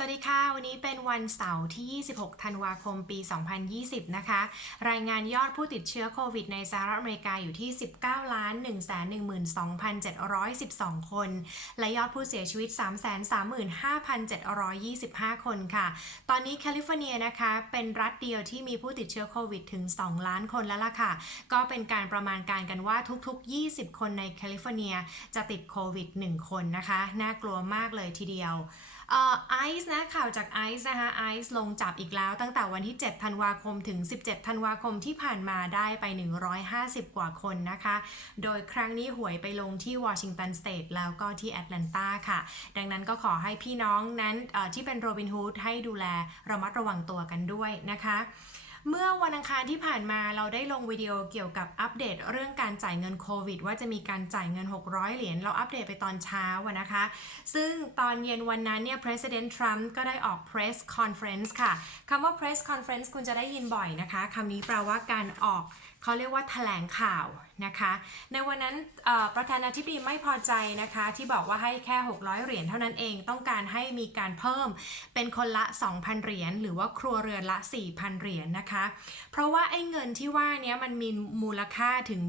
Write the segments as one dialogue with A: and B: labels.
A: สวัสดีค่ะ วันนี้เป็นวันเสาร์ที่ 26 ธันวาคม ปี 2020 นะคะ รายงานยอดผู้ติดเชื้อโควิดในสหรัฐอเมริกาอยู่ที่ 19 ล้าน 112,712 คน และยอดผู้เสียชีวิต 335,725 คนค่ะ ตอนนี้แคลิฟอร์เนียนะคะ เป็นรัฐเดียวที่มีผู้ติดเชื้อโควิดถึง 2 ล้านคนแล้วล่ะค่ะ ก็เป็นการประมาณการกันว่าทุกๆ 20 คนในแคลิฟอร์เนียจะติดโควิด 1 คนนะคะ น่ากลัวมากเลยทีเดียว ไอซ์นะข่าวจากไอซ์นะคะไอซ์ลงจับอีกแล้ว ตั้งแต่วันที่ 7 ธันวาคมถึง 17 ธันวาคมที่ผ่านมาได้ไป 150 กว่าคนนะคะ โดยครั้งนี้หวยไปลงที่วอชิงตันสเตทแล้วก็ที่แอตแลนตาค่ะ ดังนั้นก็ขอให้พี่น้องนั้นที่เป็นโรบินฮูดให้ดูแลระมัดระวังตัวกันด้วยนะคะ เมื่อวันอังคารที่ผ่านมาเราได้ลงวิดีโอเกี่ยวกับอัปเดตเรื่องการจ่ายเงินโควิด ว่าจะมีการจ่ายเงิน 600 เหรียญเราอัปเดตไปตอนเช้านะคะ ซึ่งตอนเย็นวันนั้นเนี่ย President Trump ก็ได้ออก press conference ค่ะคำว่า press conference คุณจะได้ยินบ่อยนะคะคำนี้แปลว่าการออกเขาเรียกว่าแถลงข่าวนะคะ ในวันนั้นประธานาธิบดีไม่พอใจนะคะ ที่บอกว่าให้แค่ 600 เหรียญเท่านั้นเองต้องการให้มีการเพิ่มเป็นคนละ 2,000 เหรียญหรือว่าครัวเรือนละ 4,000 เหรียญนะคะ เพราะว่าไอ้เงินที่ว่าเนี้ยมันมีมูลค่าถึง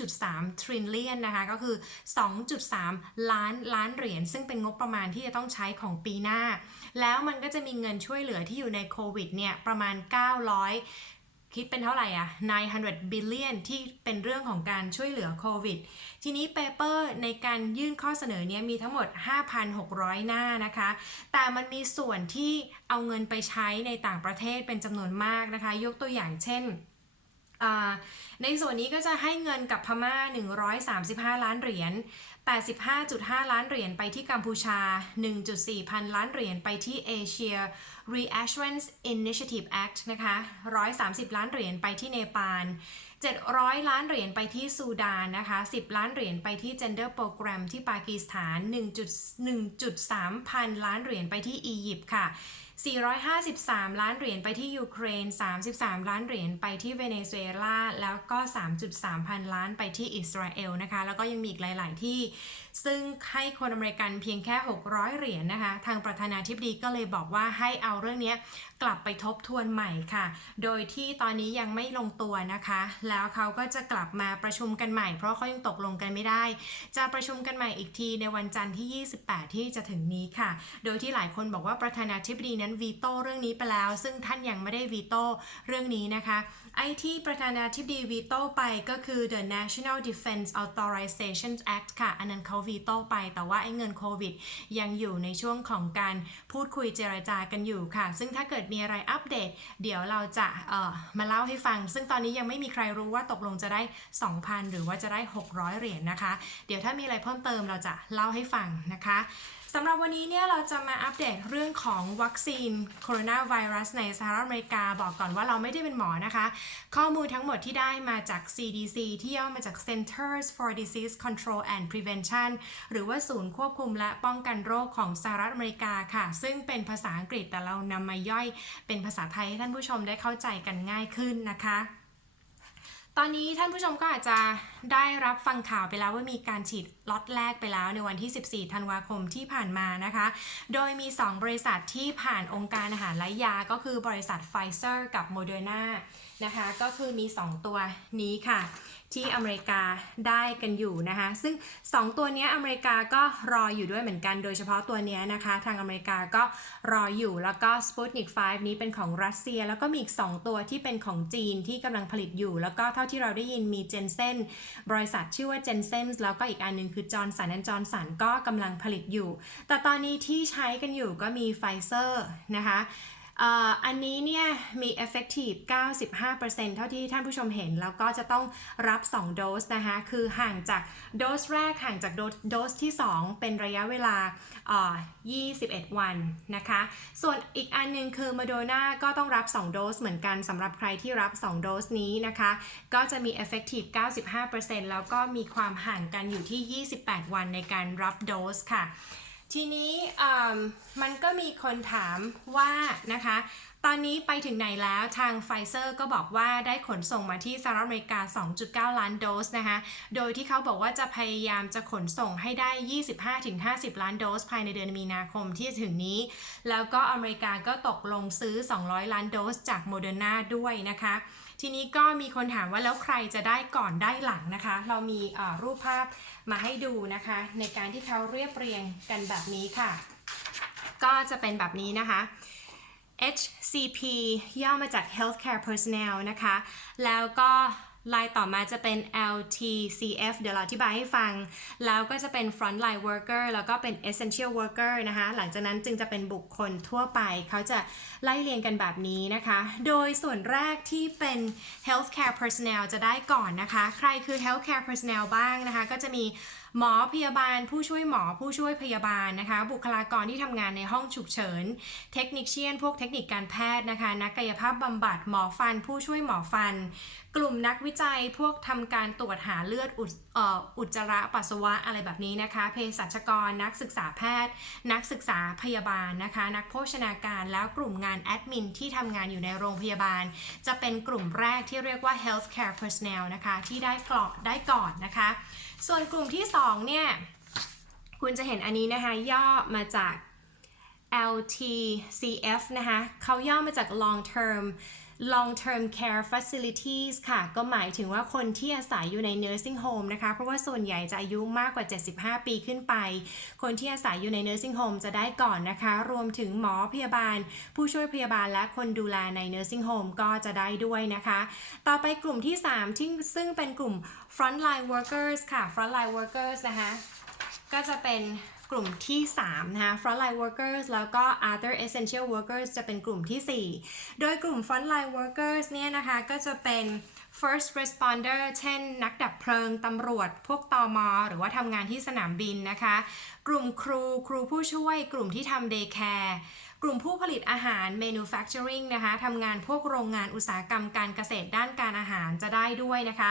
A: 2.3 trillion นะคะ ก็คือ 2.3 ล้านล้านเหรียญซึ่งเป็นงบประมาณที่จะต้องใช้ของปีหน้า แล้วมันก็จะมีเงินช่วยเหลือที่อยู่ในโควิดเนี่ยประมาณ 900 คิดเป็นเท่าไหร่อะ900 billion ที่เป็นเรื่องของการช่วยเหลือโควิด ทีนี้เปเปอร์ในการยื่นข้อเสนอเนี้ยมีทั้งหมด 5,600 หน้านะคะ แต่มันมีส่วนที่เอาเงินไปใช้ในต่างประเทศเป็นจำนวนมากนะคะ ยกตัวอย่างเช่นในส่วนนี้ก็จะให้เงินกับพม่า 135 ล้านเหรียญ 85.5 ล้านเหรียญไปที่กัมพูชา 1.4 พันล้านเหรียญไปที่เอเชีย Reassurance Initiative Act นะคะ 130 ล้านเหรียญไปที่เนปาล 700 ล้านเหรียญไปที่ซูดานนะคะ 10 ล้านเหรียญไปที่ Gender Program ที่ปากีสถาน 1.1.3 พันล้านเหรียญไปที่อียิปต์ค่ะ 453 ล้านเหรียญไปที่ยูเครน 33 ล้านเหรียญไปที่เวเนซุเอลา แล้วก็ 3.3 พันล้านไปที่อิสราเอลนะคะ แล้วก็ยังมีอีกหลาย ๆ ที่ ซึ่งให้คนอเมริกันเพียงแค่ 600 เหรียญนะคะ ทางประธานาธิบดีก็เลยบอกว่าให้เอาเรื่องนี้กลับไปทบทวนใหม่ค่ะ โดยที่ตอนนี้ยังไม่ลงตัวนะคะ แล้วเขาก็จะกลับมาประชุมกันใหม่ เพราะเขายังตกลงกันไม่ได้ จะประชุมกันใหม่อีกทีในวันจันทร์ที่ 28 ที่จะถึงนี้ค่ะ โดยที่หลายคนบอกว่าประธานาธิบดีนั้นวีโต้เรื่องนี้ไปแล้ว ซึ่งท่านยังไม่ได้วีโต้เรื่องนี้นะคะ ไอ้ที่ประธานาธิบดีวีโต้ไปก็คือ the National Defense Authorization Act ค่ะ อันนั้นเขาวีโต้ไป แต่ว่าไอ้เงินโควิด ยังอยู่ในช่วงของการพูดคุยเจรจากันอยู่ค่ะ ซึ่งถ้าเกิดมีอะไรอัปเดต เดี๋ยวเราจะเอ่อมาเล่าให้ฟัง ซึ่งตอนนี้ยังไม่มีใครรู้ว่าตกลงจะได้ 2,000 หรือว่าจะได้ 600 เหรียญนะคะ เดี๋ยวถ้ามีอะไรเพิ่มเติมเราจะเล่าให้ฟังนะคะ สำหรับวันนี้เนี่ยเราจะมาอัปเดตเรื่องของวัคซีนโคโรนาไวรัสในสหรัฐอเมริกาบอกก่อนว่าเราไม่ได้เป็นหมอนะคะ ข้อมูลทั้งหมดที่ได้มาจาก CDC ที่ย่อมาจาก Centers for Disease Control and Prevention หรือว่าศูนย์ควบคุมและป้องกันโรคของสหรัฐอเมริกาค่ะ ซึ่งเป็นภาษาอังกฤษแต่เรานำมาย่อยเป็นภาษาไทยให้ท่านผู้ชมได้เข้าใจกันง่ายขึ้นนะคะ ตอนนี้ท่านผู้ชมก็อาจจะได้รับฟังข่าวไปแล้วว่ามีการฉีดล็อตแรกไปแล้วในวันที่ 14 ธันวาคมที่ผ่านมานะคะ โดยมี 2 บริษัทที่ผ่านองค์การอาหารและยาก็คือบริษัทไฟเซอร์กับโมเดอร์นา นะคะ ก็คือมี 2 ตัวนี้ค่ะ ที่อเมริกาได้กันอยู่นะคะ ซึ่ง 2 ตัวนี้อเมริกาก็รออยู่ด้วยเหมือนกัน โดยเฉพาะตัวนี้นะคะ ทางอเมริกาก็รออยู่แล้วก็ Sputnik 5 นี้เป็นของรัสเซีย แล้วก็มีอีก 2 ตัวที่เป็นของจีนที่กำลังผลิตอยู่ แล้วก็เท่าที่เราได้ยินมีเจนเซนบริษัทชื่อว่าเจนเซนแล้วก็อีกอันหนึงคือจอร์นสันแอนจอร์นสันก็กำลังผลิตอยู่ แต่ตอนนี้ที่ใช้กันอยู่ก็มีไฟเซอร์นะคะ อันนี้เนี่ยมี effective 95%เท่าที่ท่านผู้ชมเห็น แล้วก็จะต้องรับ 2 โดสนะคะ คือห่างจากโดสแรกห่างจากโดสโดสที่ 2 เป็นระยะเวลา 21 วันนะคะ ส่วนอีกอันหนึงคือ Moderna ก็ต้องรับ 2 โดสเหมือนกันสำหรับใครที่รับ 2 โดสนี้นะคะ ก็จะมี effective 95%แล้วก็มีความห่างกันอยู่ที่ 28 วันในการรับโดสค่ะ ทีนี้มันก็มีคนถามว่านะคะ ตอนนี้ไปถึงไหนแล้วทางไฟเซอร์ก็บอกว่าได้ขนส่งมาที่สหรัฐอเมริกา 2.9 ล้านโดสนะคะ โดยที่เขาบอกว่าจะพยายามจะขนส่งให้ได้ 25-50 ล้านโดส ภายในเดือนมีนาคมที่จะถึงนี้ แล้วก็อเมริกาก็ตกลงซื้อ 200 ล้านโดสจากโมเดอร์นาด้วยนะคะ ทีนี้ก็มีคนถามว่าแล้วใครจะได้ก่อนได้หลังนะคะ เรามีรูปภาพมาให้ดูนะคะ ในการที่เขาเรียบเรียงกันแบบนี้ค่ะ ก็จะเป็นแบบนี้นะคะ HCP ย่อมาจาก Healthcare Personnel นะคะ แล้วก็ ลายต่อมาจะเป็น LTCF เดี๋ยวเราอธิบายให้ฟัง แล้วก็จะเป็น Frontline Worker แล้วก็เป็น Essential Worker นะคะ หลังจากนั้นจึงจะเป็นบุคคลทั่วไป เขาจะไล่เรียงกันแบบนี้นะคะ โดยส่วนแรกที่เป็น Healthcare Personnel จะได้ก่อนนะคะ ใครคือ Healthcare Personnel บ้างนะคะ ก็จะมี หมอพยาบาล ผู้ช่วยหมอผู้ช่วยพยาบาลนะคะ บุคลากรที่ทำงานในห้องฉุกเฉิน เทคนิคเชียน พวกเทคนิคการแพทย์นะคะ นักกายภาพบำบัดหมอฟัน ผู้ช่วยหมอฟัน กลุ่มนักวิจัยพวกทำการตรวจหาเลือดอุจเอ่ออุจจาระปัสสาวะอะไรแบบนี้นะคะเภสัชกรนักศึกษาแพทย์ นักศึกษาพยาบาลนะคะ นักโภชนาการแล้วกลุ่มงานแอดมินที่ทำงานอยู่ในโรงพยาบาล จะเป็นกลุ่มแรกที่เรียกว่า healthcare personnel นะคะ ที่ได้กรอได้ก่อนนะคะ ส่วนกลุ่มที่ 2เนี่ย คุณจะเห็นอันนี้นะคะ ย่อมาจาก LTCF นะคะเขาย่อมาจาก long term long term care facilities ค่ะ ก็หมายถึงว่าคนที่อาศัยอยู่ใน nursing home นะคะ เพราะว่าส่วนใหญ่จะอายุมากกว่า 75 ปีขึ้นไป คนที่อาศัยอยู่ใน nursing home จะได้ก่อนนะคะ รวมถึงหมอพยาบาล ผู้ช่วยพยาบาลและคนดูแลใน nursing home ก็จะได้ด้วยนะคะ ต่อไปกลุ่มที่ 3 ที่ซึ่งเป็นกลุ่ม frontline workers ค่ะ frontline workers นะคะ ก็จะเป็น กลุ่มที่3นะคะ frontline workers แล้วก็ other essential workers จะเป็นกลุ่มทีสี่ 4 โดยกลุ่ม frontline workers เนี่ยนะคะก็จะเป็น first responder เช่น นักดับเพลิง ตำรวจ พวกตอมหรือว่าทำงานที่สนามบินนะคะ กลุ่มครู ครูผู้ช่วย กลุ่มที่ทำ day care ลุ่มผู้ผลิตอาหาร manufacturing นะคะทำงานพวกโรงงานอุตสาหกรรมการเกษตรด้านการอาหารจะได้ด้วยนะคะ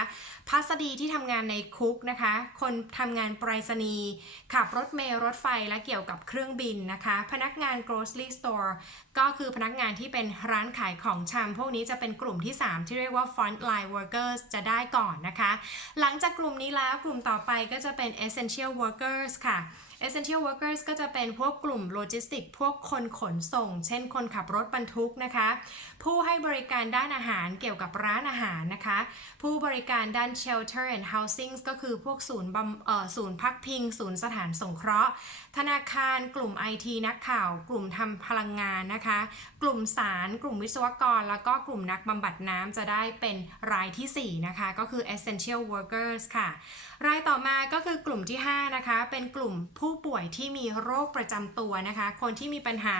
A: พัสดีที่ทำงานในคุกนะคะ คนทำงานไปรษณีย์ขับรถเมล์รถไฟและเกี่ยวกับเครื่องบินนะคะ พนักงาน grocery store ก็คือพนักงานที่เป็นร้านขายของชำพวกนี้จะเป็นกลุ่มที่ 3 ที่เรียกว่า frontline workers จะได้ก่อนนะคะ หลังจากกลุ่มนี้แล้วกลุ่มต่อไปก็จะเป็น essential workers ค่ะ essential workers ก็จะเป็นพวกกลุ่มโลจิสติก พวกคนขนส่ง เช่นคนขับรถบรรทุกนะคะ ผู้ให้บริการด้านอาหารเกี่ยวกับร้านอาหารนะคะ ผู้บริการด้าน shelter and housing ก็คือพวกศูนย์บำเอ่อศูนย์พักพิง ศูนย์สถานสงเคราะห์ ธนาคาร กลุ่ม IT นักข่าว กลุ่มทำพลังงานนะคะ กลุ่มสาร กลุ่มวิศวกร แล้วก็กลุ่มนักบำบัดน้ำจะได้เป็นรายทีสี่ 4 นะคะ ก็คือ essential workers ค่ะ รายต่อมาก็คือกลุ่มที่ 5 นะคะ เป็นกลุ่มผู้ป่วยที่มีโรคประจำตัวนะคะ คนที่มีปัญหา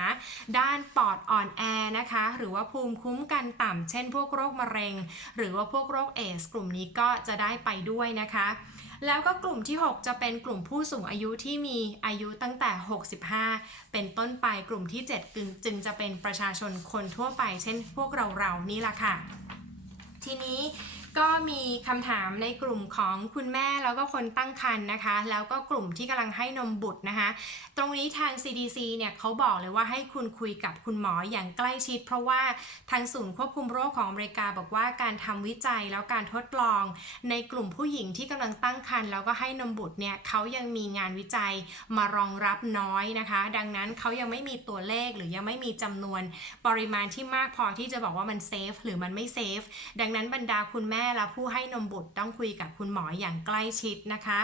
A: ด้านปอดอ่อนแอนะคะ หรือว่าภูมิคุ้มกันต่ำเช่นพวกโรคมะเร็ง หรือว่าพวกโรคเอส กลุ่มนี้ก็จะได้ไปด้วยนะคะแล้วก็กลุ่มที่ 6 จะเป็นกลุ่มผู้สูงอายุที่มีอายุตั้งแต่ 65 เป็นต้นไปกลุ่มที่ 7 จึงจึงจะเป็นประชาชนคนทั่วไป เช่นพวกเราเราๆนี่แหละค่ะ ทีนี้ ก็มีคำถามในกลุ่มของคุณแม่แล้วก็คนตั้งครรภ์นะคะ แล้วก็กลุ่มที่กำลังให้นมบุตรนะคะ ตรงนี้ทาง CDC เนี่ยเขาบอกเลยว่าให้คุณคุยกับคุณหมออย่างใกล้ชิด เพราะว่าทางศูนย์ควบคุมโรคของอเมริกาบอกว่าการทำวิจัยแล้วการทดลอง ในกลุ่มผู้หญิงที่กำลังตั้งครรภ์แล้วก็ให้นมบุตรเนี่ยเขายังมีงานวิจัยมารองรับน้อยนะคะ ดังนั้นเขายังไม่มีตัวเลขหรือยังไม่มีจำนวนปริมาณที่มากพอที่จะบอกว่ามันเซฟหรือมันไม่เซฟดังนั้นบรรดาคุณแม่ม่และผู้ให้นมบุตรต้องคุยกับคุณหมออย่างใกล้ชิดนะคะ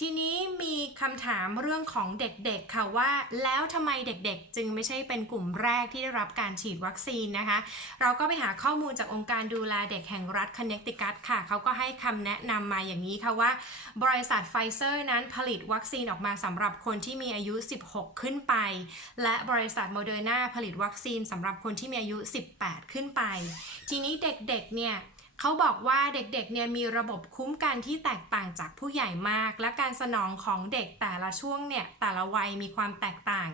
A: ทีนี้มีคำถามเรื่องของเด็กๆค่ะว่า แล้วทำไมเด็กๆ จึงไม่ใช่เป็นกลุ่มแรกที่ได้รับการฉีดวัคซีนนะคะ เราก็ไปหาข้อมูลจากองค์การดูแลเด็กแห่งรัฐคอนเน c ติคัตค่ะ เขาก็ให้คำแนะนำมาอย่างนี้ค่ะว่า บริษัทไฟเซอร์นั้นผลิตวัคซีนออกมาสำหรับคนที่มีอายุ 16 ขึ้นไป และบริษัทโมเดอร์นาผลิตวัคซีนสำหรับคนที่มีอายุ 18 ขึ้นไป ทีนี้เด็กๆเนี่ย เขาบอกว่าเด็กๆเนี่ยมีระบบคุ้มกันที่แตกต่างจากผู้ใหญ่มาก และการสนองของเด็กแต่ละช่วงเนี่ยแต่ละวัยมีความแตกต่าง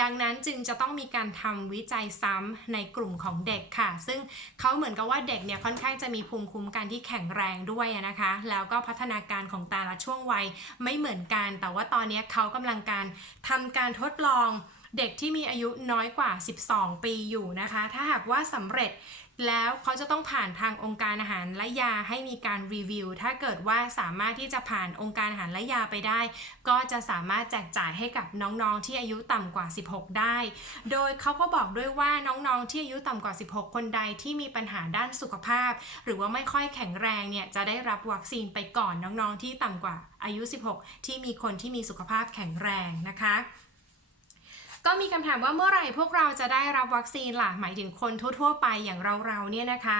A: ดังนั้นจึงจะต้องมีการทำวิจัยซ้ำในกลุ่มของเด็กค่ะ ซึ่งเขาเหมือนกับว่าเด็กเนี่ยค่อนข้างจะมีภูมิคุ้มกันที่แข็งแรงด้วยนะคะ แล้วก็พัฒนาการของแต่ละช่วงวัยไม่เหมือนกัน แต่ว่าตอนนี้เขากำลังการทำการทดลอง เด็กที่มีอายุน้อยกว่า 12 ปีอยู่นะคะ ถ้าหากว่าสำเร็จแล้วเขาจะต้องผ่านทางองค์การอาหารและยาให้มีการรีวิว ถ้าเกิดว่าสามารถที่จะผ่านองค์การอาหารและยาไปได้ ก็จะสามารถแจกจ่ายให้กับน้องๆ ที่อายุต่ำกว่า 16 ได้ โดยเขาก็บอกด้วยว่าน้องๆ ที่อายุต่ำกว่า 16 คนใดที่มีปัญหาด้านสุขภาพ หรือว่าไม่ค่อยแข็งแรงเนี่ยจะได้รับวัคซีนไปก่อนน้องๆ ที่ต่ำกว่าอายุ 16 ที่มีคนที่มีสุขภาพแข็งแรงนะคะ ก็มีคำถามว่าเมื่อไหร่พวกเราจะได้รับวัคซีนล่ะ หมายถึงคนทั่วๆไปอย่างเราๆเนี่ยนะคะ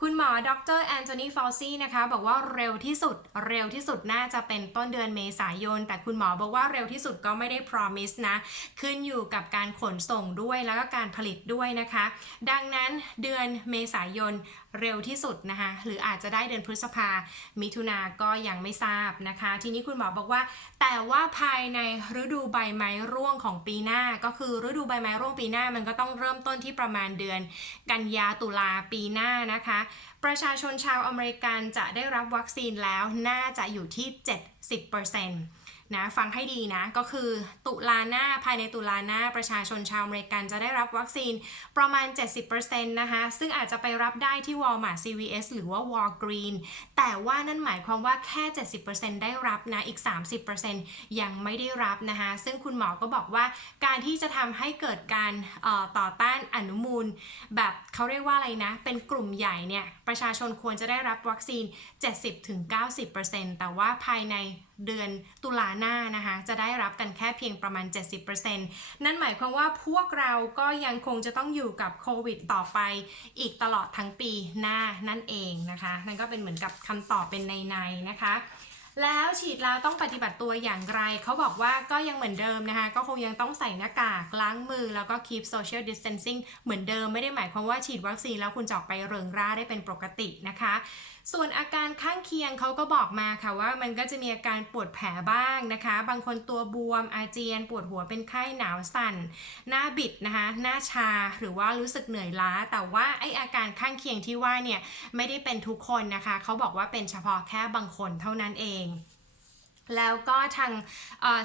A: คุณหมอดรแอนโทนีฟาวซีนะคะ บอกว่าเร็วที่สุด เร็วที่สุดน่าจะเป็นต้นเดือนเมษายน แต่คุณหมอบอกว่าเร็วที่สุดก็ไม่ได้ promise นะ ขึ้นอยู่กับการขนส่งด้วยแล้วก็การผลิตด้วยนะคะ ดังนั้นเดือนเมษายน เร็วที่สุดนะคะหรืออาจจะได้เดือนพฤษภา มิถุนาก็ยังไม่ทราบนะคะ ทีนี้คุณหมอบอกว่า แต่ว่าภายในฤดูใบไม้ร่วงของปีหน้า ก็คือฤดูใบไม้ร่วงปีหน้ามันก็ต้องเริ่มต้นที่ประมาณเดือน กันยาตุลาปีหน้านะคะ ประชาชนชาวอเมริกันจะได้รับวัคซีนแล้วน่าจะอยู่ที่ 70% นะฟังให้ดีนะ ก็คือตุลาหน้าภายในตุลาหน้าประชาชนชาวอเมริกันจะได้รับวัคซีนประมาณ 70%นะคะ ซึ่งอาจจะไปรับได้ที่ Walmart CVS หรือว่า Walgreen แต่ว่านั่นหมายความว่าแค่ 70%ได้รับนะ อีก 30%ยังไม่ได้รับนะคะ ซึ่งคุณหมอก็บอกว่าการที่จะทำให้เกิดการต่อต้านอนุมูลแบบเขาเรียกว่าอะไรนะ เป็นกลุ่มใหญ่เนี่ย ประชาชนควรจะได้รับวัคซีน 70-90%แต่ว่าภายในเดือนตุลาหน้านะคะ จะได้รับกันแค่เพียงประมาณ 70%นั่นหมายความว่าพวกเราก็ยังคงจะต้องอยู่กับโควิดต่อไป อีกตลอดทั้งปีหน้านั่นเองนะคะ นั่นก็เป็นเหมือนกับคำตอบเป็นในๆนะคะ แล้วฉีดแล้วต้องปฏิบัติตัวอย่างไร เขาบอกว่าก็ยังเหมือนเดิมนะคะ ก็คงยังต้องใส่หน้ากากล้างมือ แล้วก็ keep social distancing เหมือนเดิมไม่ได้หมายความว่าฉีดวัคซีนแล้วคุณจะออกไปเริงร่าได้เป็นปกตินะคะ ส่วนอาการข้างเคียงเขาก็บอกมาค่ะว่ามันก็จะมีอาการปวดแผลบ้างนะคะ บางคนตัวบวมอาเจียน ปวดหัวเป็นไข้หนาวสั่น หน้าบิดนะคะหน้าชาหรือว่ารู้สึกเหนื่อยล้า แต่ว่าไออาการข้างเคียงที่ว่าเนี่ยไม่ได้เป็นทุกคนนะคะ เขาบอกว่าเป็นเฉพาะแค่บางคนเท่านั้นเองแล้วก็ทาง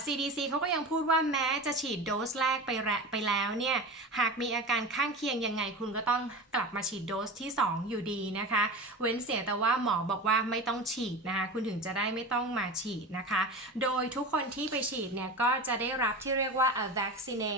A: CDC เขาก็ยังพูดว่าแม้จะฉีดโดสแรกไปแไปแล้วเนี่ยหากมีอาการข้างเคียงยังไงคุณก็ต้องกลับมาฉีดโดสที่ 2 อยู่ดีนะคะ เว้นเสียแต่ว่าหมอบอกว่าไม่ต้องฉีดนะคะ คุณถึงจะได้ไม่ต้องมาฉีดนะคะ โดยทุกคนที่ไปฉีดเนี่ยก็จะได้รับที่เรียกว่า a vaccine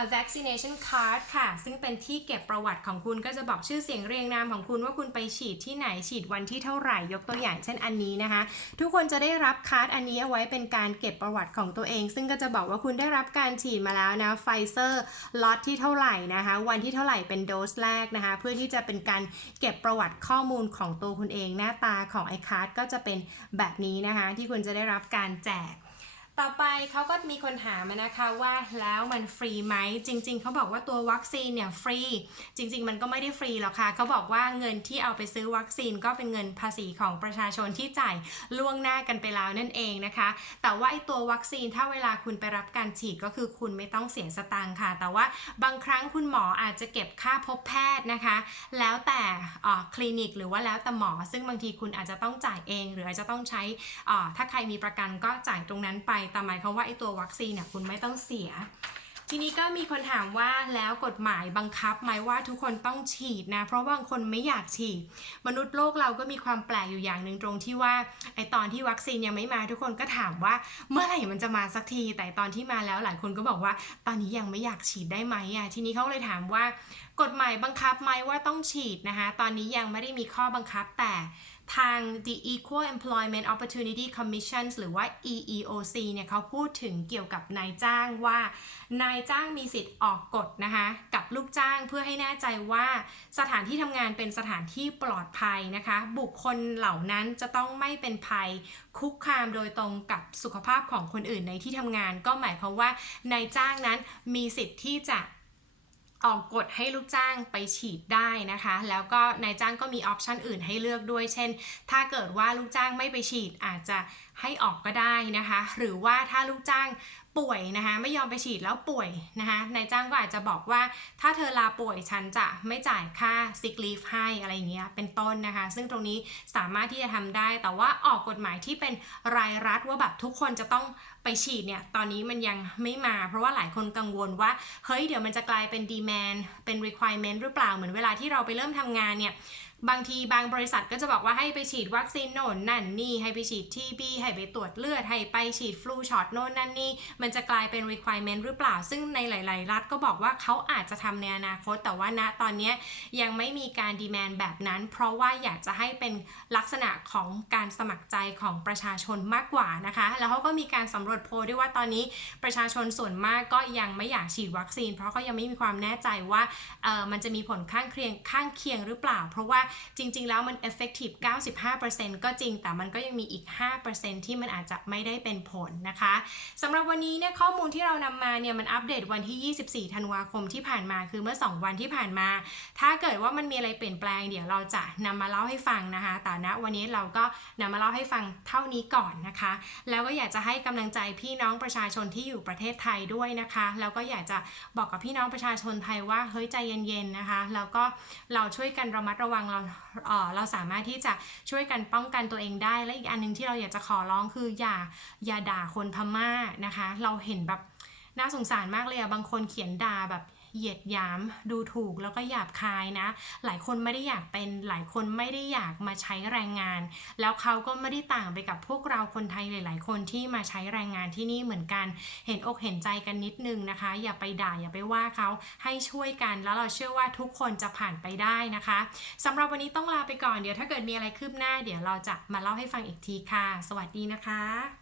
A: a vaccination card ค่ะ ซึ่งเป็นที่เก็บประวัติของคุณก็จะบอกชื่อเสียงเรียงนามของคุณว่าคุณไปฉีดที่ไหนฉีดวันที่เท่าไหร่ยกตัวอย่างเช่นอันนี้นะคะ ทุกคนจะได้รับคาร์ดอันนี้เอาไว้เป็นการเก็บประวัติของตัวเอง ซึ่งก็จะบอกว่าคุณได้รับการฉีดมาแล้วนะไฟเซอร์ล็อตที่เท่าไหร่นะคะ วันที่เท่าไหร่เป็นโดสแรกนะคะ เพื่อที่จะเป็นการเก็บประวัติข้อมูลของตัวคุณเอง หน้าตาของไอคาร์ดก็จะเป็นแบบนี้นะคะ ที่คุณจะได้รับการแจก ต่อไปเขาก็มีคนถามมานะคะว่าแล้วมันฟรีไหมจริง ๆเขาบอกว่าตัววัคซีนเนี่ยฟรี จริง ๆ มันก็ไม่ได้ฟรีหรอกค่ะเขาบอกว่าเงินที่เอาไปซื้อวัคซีนก็เป็นเงินภาษีของประชาชนที่จ่ายล่วงหน้ากันไปแล้วนั่นเองนะคะ แต่ว่าไอ้ตัววัคซีนถ้าเวลาคุณไปรับการฉีดก็คือคุณไม่ต้องเสียสตางค์ค่ะ แต่ว่าบางครั้งคุณหมออาจจะเก็บค่าพบแพทย์นะคะ แล้วแต่คลินิกหรือว่าแล้วแต่หมอ ซึ่งบางทีคุณอาจจะต้องจ่ายเอง หรืออาจจะต้องใช้ถ้าใครมีประกันก็จ่ายตรงนั้นไปแต่หมายความว่าไอ้ตัววัคซีนเนี่ยคุณไม่ต้องเสีย ทีนี้ก็มีคนถามว่าแล้วกฎหมายบังคับไหมว่าทุกคนต้องฉีดนะ เพราะบางคนไม่อยากฉีด มนุษย์โลกเราก็มีความแปลกอยู่อย่างหนึ่งตรงที่ว่าไอตอนที่วัคซีนยังไม่มาทุกคนก็ถามว่าเมื่อไหร่มันจะมาสักที แต่ตอนที่มาแล้วหลายคนก็บอกว่า ตอนนี้ยังไม่อยากฉีดได้ไหมอะทีนี้เขาเลยถามว่ากฎหมายบังคับไหมว่าต้องฉีดนะคะ ตอนนี้ยังไม่ได้มีข้อบังคับแต่ ทาง the Equal Employment Opportunity Commission หรือว่า EEOC เนี่ยเขาพูดถึงเกี่ยวกับนายจ้างว่า นายจ้างมีสิทธิ์ออกกฎนะคะกับลูกจ้างเพื่อให้แน่ใจว่าสถานที่ทำงานเป็นสถานที่ปลอดภัยนะคะ บุคคลเหล่านั้นจะต้องไม่เป็นภัยคุกคามโดยตรงกับสุขภาพของคนอื่นในที่ทำงาน ก็หมายความว่านายจ้างนั้นมีสิทธิ์ที่จะ ออกกฎให้ลูกจ้างไปฉีดได้นะคะ แล้วก็นายจ้างก็มีออปชันอื่นให้เลือกด้วย เช่น ถ้าเกิดว่าลูกจ้างไม่ไปฉีดอาจจะให้ออกก็ได้นะคะ หรือว่าถ้าลูกจ้าง ป่วยนะคะไม่ยอมไปฉีดแล้วป่วยนะคะนายจ้างก็อาจจะบอกว่าถ้าเธอลาป่วยฉันจะไม่จ่ายค่า sick leave ให้อะไรอย่างเงี้ยเป็นต้นนะคะ ซึ่งตรงนี้สามารถที่จะทำได้ แต่ว่าออกกฎหมายที่เป็นรายรัฐว่าแบบทุกคนจะต้องไปฉีดเนี่ยตอนนี้มันยังไม่มา เพราะว่าหลายคนกังวลว่า เฮ้ยเดี๋ยวมันจะกลายเป็น demand เป็น requirement หรือเปล่าเหมือนเวลาที่เราไปเริ่มทำงานเนี่ย บางทีบางบริษัทก็จะบอกว่าให้ไปฉีดวัคซีนโน่นนั่นนี่ให้ไปฉีดทีบีให้ไปตรวจเลือดให้ไปฉีดฟลูช็อตโน่นนั่นนี่มันจะกลายเป็น requirement หรือเปล่า ซึ่งในหลาย ๆ รัฐก็บอกว่าเขาอาจจะทำในอนาคต แต่ว่าณตอนนี้ยังไม่มีการ demand แบบนั้น เพราะว่าอยากจะให้เป็นลักษณะของการสมัครใจของประชาชนมากกว่านะคะ แล้วเขาก็มีการสำรวจโพลด้วยว่าตอนนี้ประชาชนส่วนมากก็ยังไม่อยากฉีดวัคซีน เพราะเขายังไม่มีความแน่ใจว่าเออมันจะมีผลข้างเคียงข้างเคียงหรือเปล่า เพราะว่าจริง ๆ แล้วมัน effective 95%ก็จริง แต่มันก็ยังมีอีก 5%ที่มันอาจจะไม่ได้เป็นผลนะคะสำหรับวันนี้เนี่ยข้อมูลที่เรานำมาเนี่ยมันอัปเดตวันที่ 24 ธันวาคมที่ผ่านมาคือเมื่อ 2 วันที่ผ่านมา ถ้าเกิดว่ามันมีอะไรเปลี่ยนแปลงเดี๋ยวเราจะนำมาเล่าให้ฟังนะคะแต่ณวันนี้เราก็นำมาเล่าให้ฟังเท่านี้ก่อนนะคะ แล้วก็อยากจะให้กำลังใจพี่น้องประชาชนที่อยู่ประเทศไทยด้วยนะคะ แล้วก็อยากจะบอกกับพี่น้องประชาชนไทยว่าเฮ้ยใจเย็นๆนะคะ แล้วก็เราช่วยกันระมัดระวังเราเราสามารถที่จะช่วยกันป้องกันตัวเองได้ และอีกอันหนึงที่เราอยากจะขอร้องคืออย่าอย่าด่าคนพม่านะคะ เราเห็นแบบน่าสงสารมากเลยอะบางคนเขียนด่าแบบ เหยียดหยาม ดูถูกแล้วก็หยาบคายนะ หลายคนไม่ได้อยากเป็นหลายคนไม่ได้อยากมาใช้แรงงาน แล้วเขาก็ไม่ได้ต่างไปกับพวกเราคนไทยหลาย ๆ คนที่มาใช้แรงงานที่นี่เหมือนกัน เห็นอกเห็นใจกันนิดนึงนะคะ อย่าไปด่าอย่าไปว่าเขาให้ช่วยกัน แล้วเราเชื่อว่าทุกคนจะผ่านไปได้นะคะสำหรับวันนี้ต้องลาไปก่อนเดี๋ยวถ้าเกิดมีอะไรคืบหน้า เดี๋ยวเราจะมาเล่าให้ฟังอีกทีค่ะ สวัสดีนะคะ